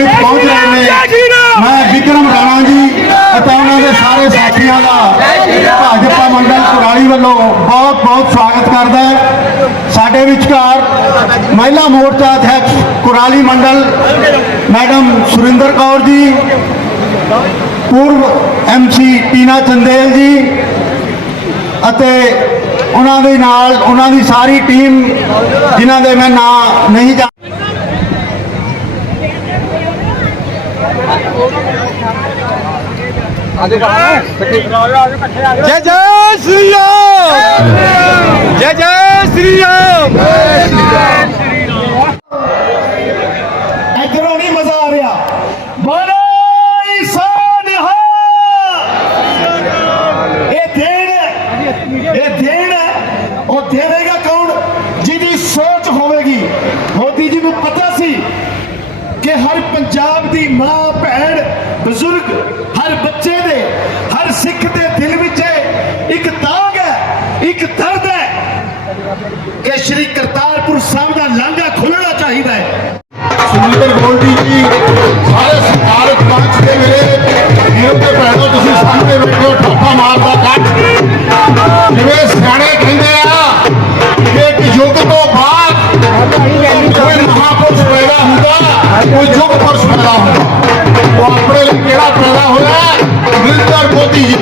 ਵਿੱਚ ਪਹੁੰਚ ਰਹੇ ਨੇ। ਮੈਂ ਵਿਕਰਮ ਰਾਣਾ ਜੀ ਅਤੇ ਉਹਨਾਂ ਦੇ ਸਾਰੇ ਸਾਥੀਆਂ ਦਾ ਭਾਜਪਾ ਮੰਡਲ ਕੁਰਾਲੀ ਵੱਲੋਂ ਬਹੁਤ ਬਹੁਤ ਸਵਾਗਤ ਕਰਦਾ ਹੈ। ਸਾਡੇ ਵਿਚਕਾਰ ਮਹਿਲਾ ਮੋਰਚਾ ਅਧਿਕਸ਼ ਕੁਰਾਲੀ ਮੰਡਲ ਮੈਡਮ ਸੁਰਿੰਦਰ ਕੌਰ ਜੀ, ਪੂਰਵ ਐਮਸੀ ਟੀਨਾ ਚੰਦੇਲ ਜੀ ਅਤੇ ਉਹਨਾਂ ਦੇ ਨਾਲ, ਉਹਨਾਂ ਦੀ ਸਾਰੀ ਟੀਮ ਜਿਨ੍ਹਾਂ ਦੇ ਮੈਂ ਨਾਂ ਨਹੀਂ ਜਾਣ ਜੈ ਜੈ ਸ੍ਰੀ ਰਾਮ! ਜੈ ਜੈ ਸ੍ਰੀ ਰਾਮ! ਇਧਰੋਂ ਨਹੀਂ ਮਜ਼ਾ ਆ ਰਿਹਾ। ਸਾਨਹਾ ਇਹ ਦੇਣ ਇਹ ਦੇਣ ਹੈ ਉਹ ਦੇਵੇਗਾ ਕਿ ਹਰ ਪੰਜਾਬ ਦੀ ਮਾਂ, ਭੈਣ, ਬਜ਼ੁਰਗ, ਹਰ ਬੱਚੇ ਦੇ, ਹਰ ਸਿੱਖ ਦੇ ਦਿਲ ਵਿੱਚ ਇੱਕ ਦਾਗ ਹੈ, ਇੱਕ ਦਰਦ ਹੈ ਕਿ ਸ਼੍ਰੀ ਕਰਤਾਰਪੁਰ ਸਾਹਿਬ ਦਾ ਲਾਂਘਾ ਖੁੱਲਣਾ ਚਾਹੀਦਾ ਹੈ। ਸੁਨੀਲ ਗੋਲਡੀ ਜੀ, ਸਾਰੇ ਸਤਿਕਾਰਤ ਮੰਚ ਦੇ ਮੇਰੇ ਵੀਰੋ ਤੇ ਭੈਣੋ, ਤੁਸੀਂ ਸਾਹਮਣੇ ਬੈਠੇ ਹੋ ਠਾਠਾ ਮਾਰਦਾ ਕੱਟ। ਜਿਵੇਂ ਸਿਆਣੇ ਕੋਈ ਯੁੱਗ ਪੁਰਸ਼ ਪੈਦਾ ਹੋਇਆ ਉਹ ਆਪਣੇ ਲਈ ਕਿਹੜਾ ਪੈਦਾ ਹੋਇਆ ਨਰਿੰਦਰ ਮੋਦੀ ਜੀ।